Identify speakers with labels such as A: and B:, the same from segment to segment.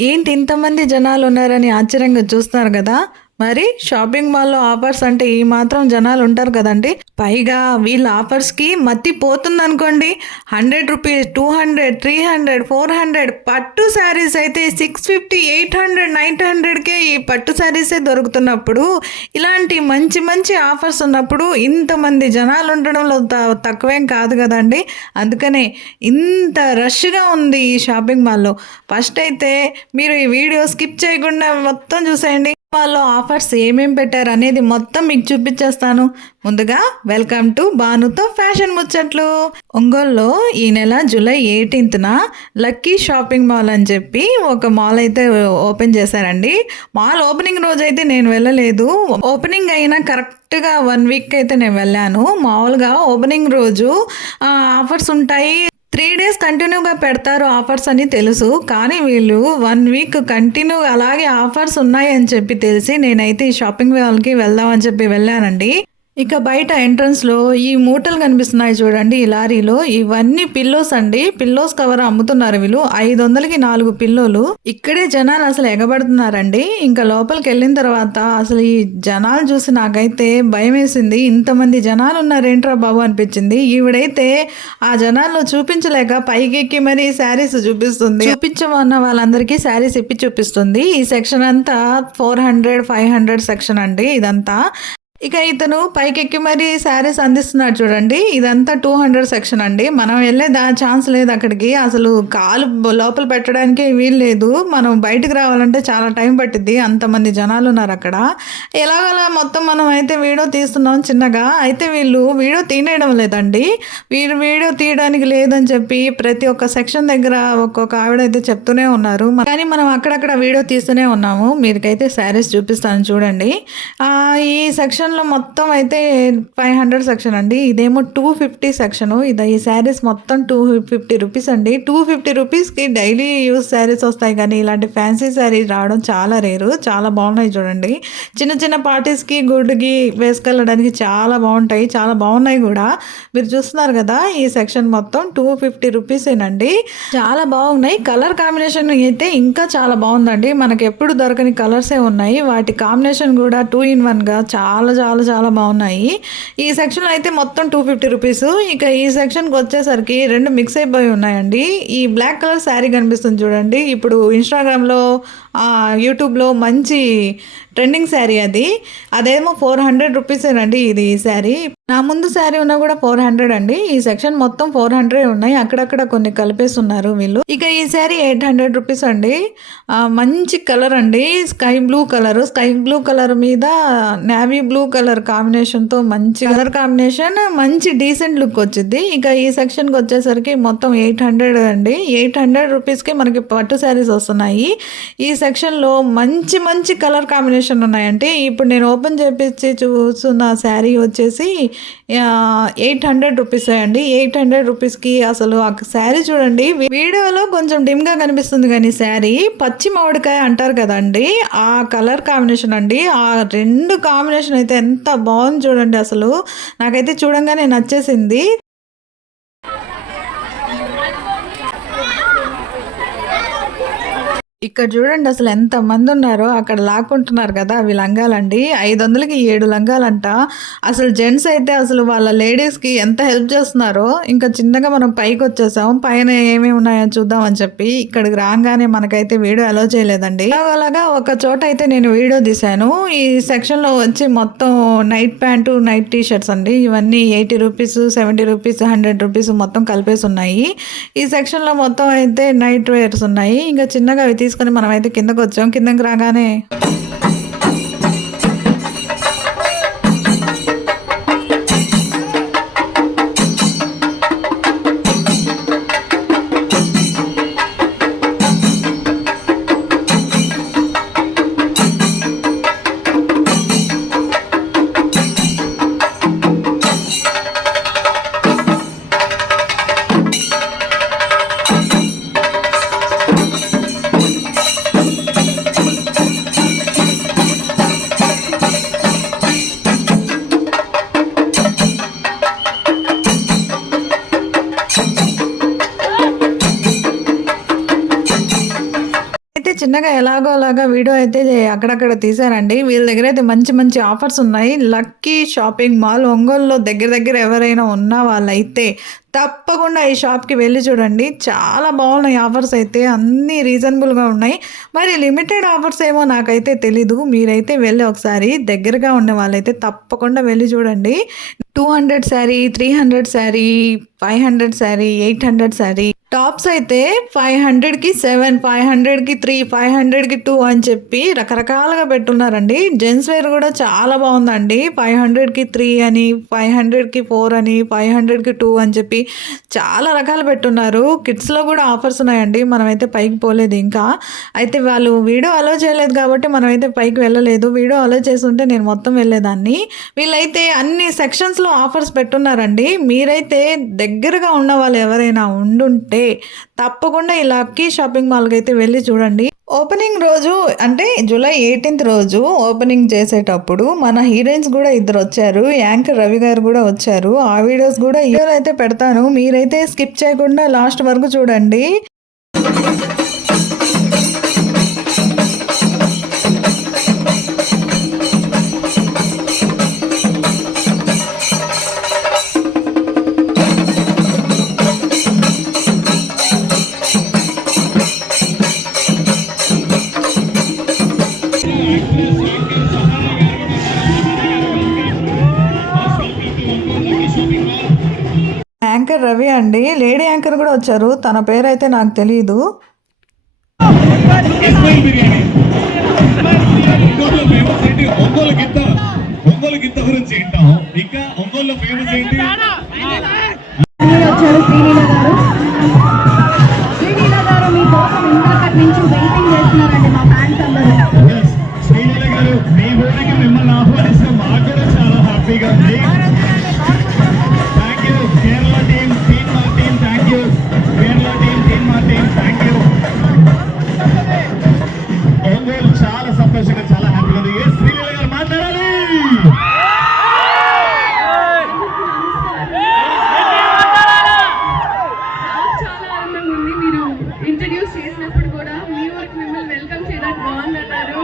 A: ఏంటి ఇంతమంది జనాలు ఉన్నారని ఆశ్చర్యంగా చూస్తున్నారు కదా? మరి షాపింగ్ మాల్లో ఆఫర్స్ అంటే ఈ మాత్రం జనాలు ఉంటారు కదండి. పైగా వీళ్ళ ఆఫర్స్కి మత్తి పోతుంది అనుకోండి hundred rupees two hundred three hundred four hundred పట్టు శారీస్ అయితే six fifty eight hundred nine హండ్రెడ్కే ఈ పట్టు శారీసే దొరుకుతున్నప్పుడు ఇలాంటి మంచి మంచి ఆఫర్స్ ఉన్నప్పుడు ఇంతమంది జనాలు ఉండడంలో త- తక్కువేం కాదు కదండి. అందుకనే ఇంత రష్గా ఉంది ఈ షాపింగ్ మాల్లో ఫస్ట్ అయితే మీరు ఈ వీడియో స్కిప్ చేయకుండా మొత్తం చూసేయండి. వాళ్ళు ఆఫర్స్ ఏమేమి పెట్టారు అనేది మొత్తం మీకు చూపించేస్తాను. ముందుగా వెల్కమ్ టు భానుతో ఫ్యాషన్ ముచ్చట్లు. ఒంగోలులో ఈ నెల జూలై ఎయిటీన్త్న లక్కీ షాపింగ్ మాల్ అని చెప్పి ఒక మాల్ అయితే ఓపెన్ చేశారండి. మాల్ ఓపెనింగ్ రోజు అయితే నేను వెళ్ళలేదు. ఓపెనింగ్ అయినా కరెక్ట్గా వన్ వీక్ అయితే నేను వెళ్ళాను. మామూలుగా ఓపెనింగ్ రోజు ఆఫర్స్ ఉంటాయి. త్రీ డేస్ కంటిన్యూగా పెడతారు ఆఫర్స్ అని తెలుసు కానీ వీళ్ళు వన్ వీక్ కంటిన్యూ అలాగే ఆఫర్స్ ఉన్నాయని చెప్పి తెలిసి నేనైతే ఈ షాపింగ్ మాల్కి వెళ్దామని చెప్పి వెళ్ళానండి. ఇక బయట ఎంట్రన్స్లో ఈ మూటలు కనిపిస్తున్నాయి చూడండి ఈ లారీలో. ఇవన్నీ పిల్లోస్ అండి. పిల్లోస్ కవర్ అమ్ముతున్నారు వీళ్ళు. ఐదు వందలకి నాలుగు పిల్లోలు ఇక్కడే జనాలు అసలు ఎగబడుతున్నారండి. ఇంకా లోపలికి వెళ్ళిన తర్వాత అసలు ఈ జనాలు చూసి నాకైతే భయం వేసింది. ఇంతమంది జనాలు ఉన్నారేంట్రా బాబు అనిపించింది. ఈవిడైతే ఆ జనాల్లో చూపించలేక పైకెక్కి మరి శారీస్ చూపిస్తుంది. చూపించమన్న వాళ్ళందరికీ శారీస్ ఇప్పి చూపిస్తుంది. ఈ సెక్షన్ అంతా four hundred five hundred section అండి ఇదంతా. ఇక ఇతను పైకెక్కి మరి శారీస్ అందిస్తున్నాడు చూడండి. ఇదంతా టూ హండ్రెడ్ సెక్షన్ అండి. మనం వెళ్ళే దా ఛాన్స్ లేదు అక్కడికి. అసలు కాలు లోపల పెట్టడానికి వీలు లేదు. మనం బయటకు రావాలంటే చాలా టైం పట్టిద్ది. అంతమంది జనాలు ఉన్నారు అక్కడ. ఎలాగలా మొత్తం మనం అయితే వీడియో తీస్తున్నాం చిన్నగా. అయితే వీళ్ళు వీడియో తీనేయడం లేదండి. వీళ్ళు వీడియో తీయడానికి లేదని చెప్పి ప్రతి ఒక్క సెక్షన్ దగ్గర ఒక్కొక్క ఆవిడ అయితే చెప్తూనే ఉన్నారు. కానీ మనం అక్కడక్కడ వీడియో తీస్తూనే ఉన్నాము. మీరుకైతే శారీస్ చూపిస్తాను చూడండి. ఈ సెక్షన్ సెక్షన్లో మొత్తం అయితే ఫైవ్ హండ్రెడ్ సెక్షన్ అండి. ఇదేమో టూ ఫిఫ్టీ సెక్షను. ఇది ఈ శారీస్ మొత్తం టూ ఫిఫ్టీ రూపీస్ అండి. టూ ఫిఫ్టీ రూపీస్కి డైలీ యూస్ శారీస్ వస్తాయి కానీ ఇలాంటి ఫ్యాన్సీ శారీస్ రావడం చాలా రేరు. చాలా బాగున్నాయి చూడండి. చిన్న చిన్న పార్టీస్కి గుడ్కి వేసుకెళ్ళడానికి చాలా బాగుంటాయి. చాలా బాగున్నాయి కూడా. మీరు చూస్తున్నారు కదా ఈ సెక్షన్ మొత్తం టూ ఫిఫ్టీ రూపీసేనండి. చాలా బాగున్నాయి. కలర్ కాంబినేషన్ అయితే ఇంకా చాలా బాగుందండి. మనకి ఎప్పుడు దొరకని కలర్సే ఉన్నాయి. వాటి కాంబినేషన్ కూడా టూ ఇన్ వన్గా చాలా చాలా చాలా బాగున్నాయి. ఈ సెక్షన్లో అయితే మొత్తం టూ ఫిఫ్టీ రూపీస్ ఇక ఈ సెక్షన్కి వచ్చేసరికి రెండు మిక్స్ అయిపోయి ఉన్నాయండి. ఈ బ్లాక్ కలర్ శారీ కనిపిస్తుంది చూడండి. ఇప్పుడు ఇన్స్టాగ్రామ్లో యూట్యూబ్లో మంచి ట్రెండింగ్ శారీ అది. అదేమో ఫోర్ హండ్రెడ్ రూపీసేనండి ఇది ఈ శారీ. నా ముందు శారీ ఉన్నా కూడా ఫోర్ హండ్రెడ్ అండి. ఈ సెక్షన్ మొత్తం ఫోర్ హండ్రెడ్ ఉన్నాయి. అక్కడక్కడ కొన్ని కలిపేస్తున్నారు వీళ్ళు. ఇక ఈ శారీ ఎయిట్ హండ్రెడ్ రూపీస్ అండి. మంచి కలర్ అండి. Sky blue colour. Sky blue colour మీద నేవీ బ్లూ కలర్ కాంబినేషన్తో మంచి కలర్ కాంబినేషన్ మంచి డీసెంట్ లుక్ వచ్చింది ఇక ఈ సెక్షన్కి వచ్చేసరికి మొత్తం ఎయిట్ హండ్రెడ్ అండి. ఎయిట్ హండ్రెడ్ రూపీస్కి మనకి పట్టు శారీస్ వస్తున్నాయి. ఈ సెక్షన్లో మంచి మంచి కలర్ కాంబినేషన్ ఉన్నాయండి ఇప్పుడు నేను ఓపెన్ చేపించి చూస్తున్న శారీ వచ్చేసి ఎయిట్ హండ్రెడ్ రూపీస్ అండి. ఎయిట్ హండ్రెడ్ రూపీస్కి అసలు ఆ శారీ చూడండి. వీడియోలో కొంచెం డిమ్గా కనిపిస్తుంది కానీ శారీ పచ్చి మామిడికాయ అంటారు కదండి. ఆ కలర్ కాంబినేషన్ అండి. ఆ రెండు కాంబినేషన్ అయితే ఎంత బాగుంది చూడండి అసలు. నాకైతే చూడంగానే నచ్చేసింది. ఇక్కడ చూడండి అసలు ఎంత మంది ఉన్నారో అక్కడ లాక్కుంటున్నారు కదా అవి లంగాలండి. ఐదు వందలకి ఏడు లంగాలంట. అసలు జెంట్స్ అయితే అసలు వాళ్ళ లేడీస్కి ఎంత హెల్ప్ చేస్తున్నారో ఇంకా చిన్నగా మనం పైకి వచ్చేసాం. పైన ఏమేమి ఉన్నాయో చూద్దాం అని చెప్పి ఇక్కడికి రాగానే మనకైతే వీడియో అలో చేయలేదండి. అలాగా ఒక చోట అయితే నేను వీడియో తీశాను. ఈ సెక్షన్లో వచ్చి మొత్తం night pant night T shirts అండి. ఇవన్నీ eighty rupees seventy rupees hundred rupees మొత్తం కలిపేసి ఉన్నాయి. ఈ సెక్షన్లో మొత్తం అయితే నైట్ వేర్స్ ఉన్నాయి. ఇంకా చిన్నగా అవి తీసుకొని మనమైతే కిందకు వచ్చాం. కిందకి రాగానే చిన్నగా ఎలాగో అలాగా వీడియో అయితే అక్కడక్కడ తీశారండి. వీళ్ళ దగ్గర అయితే మంచి మంచి ఆఫర్స్ ఉన్నాయి. లక్కీ షాపింగ్ మాల్ ఒంగోలులో దగ్గర దగ్గర ఎవరైనా ఉన్న వాళ్ళైతే తప్పకుండా ఈ షాప్కి వెళ్ళి చూడండి. చాలా బాగున్నాయి ఆఫర్స్ అయితే. అన్నీ రీజనబుల్గా ఉన్నాయి. మరి లిమిటెడ్ ఆఫర్స్ ఏమో నాకైతే తెలీదు. మీరైతే వెళ్ళి ఒకసారి దగ్గరగా ఉన్న వాళ్ళైతే తప్పకుండా వెళ్ళి చూడండి. Two hundred sari three hundred sari five hundred sari eight hundred sari tops అయితే ఫైవ్ హండ్రెడ్కి సెవెన్ ఫైవ్ హండ్రెడ్కి త్రీ ఫైవ్ హండ్రెడ్కి టూ అని చెప్పి రకరకాలుగా పెట్టున్నారండి. జెంట్స్ వేర్ కూడా చాలా బాగుందండి. ఫైవ్ హండ్రెడ్కి త్రీ అని ఫైవ్ హండ్రెడ్కి ఫోర్ అని ఫైవ్ హండ్రెడ్కి టూ అని చెప్పి చాలా రకాలు పెట్టున్నారు. కిడ్స్లో కూడా ఆఫర్స్ ఉన్నాయండి. మనమైతే పైకి పోలేదు ఇంకా. అయితే వాళ్ళు వీడియో అలో చేయలేదు కాబట్టి మనమైతే పైకి వెళ్ళలేదు. వీడియో అలో చేస్తుంటే నేను మొత్తం వెళ్ళేదాన్ని. వీళ్ళైతే అన్ని సెక్షన్స్లో ఆఫర్స్ పెట్టున్నారండి. మీరైతే దగ్గరగా ఉన్న వాళ్ళు ఎవరైనా ఉండుంటే తప్పకుండా ఈ లక్కీ షాపింగ్ మాల్కి అయితే వెళ్ళి చూడండి. ఓపెనింగ్ రోజు అంటే జూలై ఎయిటీన్త్ రోజు ఓపెనింగ్ చేసేటప్పుడు మన హీరోయిన్స్ కూడా ఇద్దరు వచ్చారు. యాంకర్ రవి గారు కూడా వచ్చారు. ఆ వీడియోస్ కూడా ఈ అయితే పెడతాను. మీరైతే స్కిప్ చేయకుండా లాస్ట్ వరకు చూడండి. యాంకర్ రవి అండి. లేడీ యాంకర్ కూడా వచ్చారు. తన పేరైతే నాకు తెలియదు
B: ఒంగోలు ఫేమస్ ఒంగోలు గిత్త ఒంగోలు గిత్త గురించి వింటాం. ఇంకా ఒంగోలు ఫేమస్ ఏంటి?
C: మీరు ఇంట్రడ్యూస్ చేసినప్పుడు కూడా మీ వర్క్ మిమ్మల్ని వెల్కమ్ చేయడానికి బాగుందన్నారు.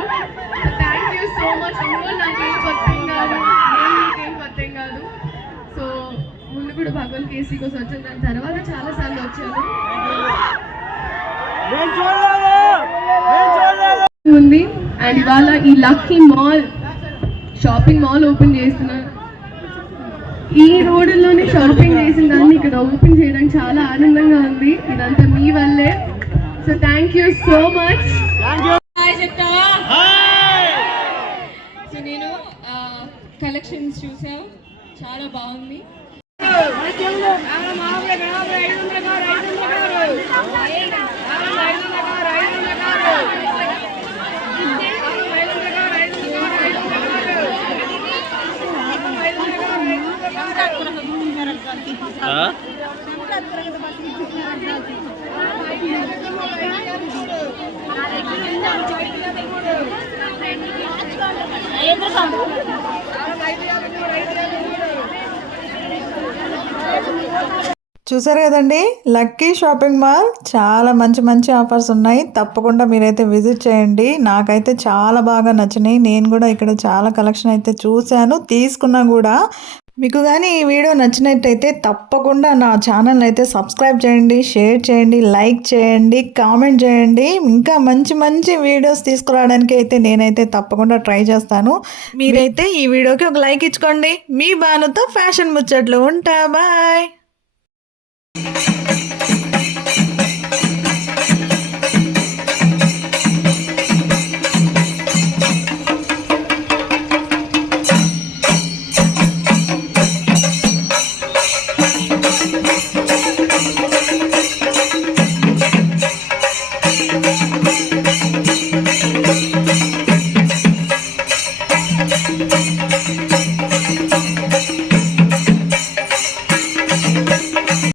C: Thank you so much Ongole నాకేం కొత్త కాదు. నాకేం మీకేం కాదు. సో ముందు కూడా భగవన్ కేసీ కోసం వచ్చాను దాని తర్వాత చాలా సార్లు వచ్చాను. ఉంది. అండ్ ఇవాళ ఈ Lucky mall shopping mall open చేస్తున్నారు ఈ రోడ్డులోనే షాపింగ్ చేసిన దాన్ని ఇక్కడ ఓపెన్ చేయడానికి చాలా ఆనందంగా ఉంది. ఇదంతా మీ వల్లే. So thank you so much
D: so నేను కలెక్షన్స్ చూసా చాలా బాగుంది.
A: చూసారు కదండి? Lucky shopping mall. చాలా మంచి మంచి ఆఫర్స్ ఉన్నాయి. తప్పకుండా మీరైతే విజిట్ చేయండి. నాకైతే చాలా బాగా నచ్చినాయి. నేను కూడా ఇక్కడ చాలా కలెక్షన్ అయితే చూశాను. తీసుకున్నా కూడా మీకు కానీ ఈ వీడియో నచ్చినట్టయితే తప్పకుండా నా ఛానల్ అయితే సబ్స్క్రైబ్ చేయండి షేర్ చేయండి లైక్ చేయండి కామెంట్ చేయండి. ఇంకా మంచి మంచి వీడియోస్ తీసుకురావడానికి అయితే నేనైతే తప్పకుండా ట్రై చేస్తాను. మీరైతే ఈ వీడియోకి ఒక లైక్ ఇచ్చుకోండి. మీ బానుతో ఫ్యాషన్ ముచ్చట్లు ఉంటా బాయ్.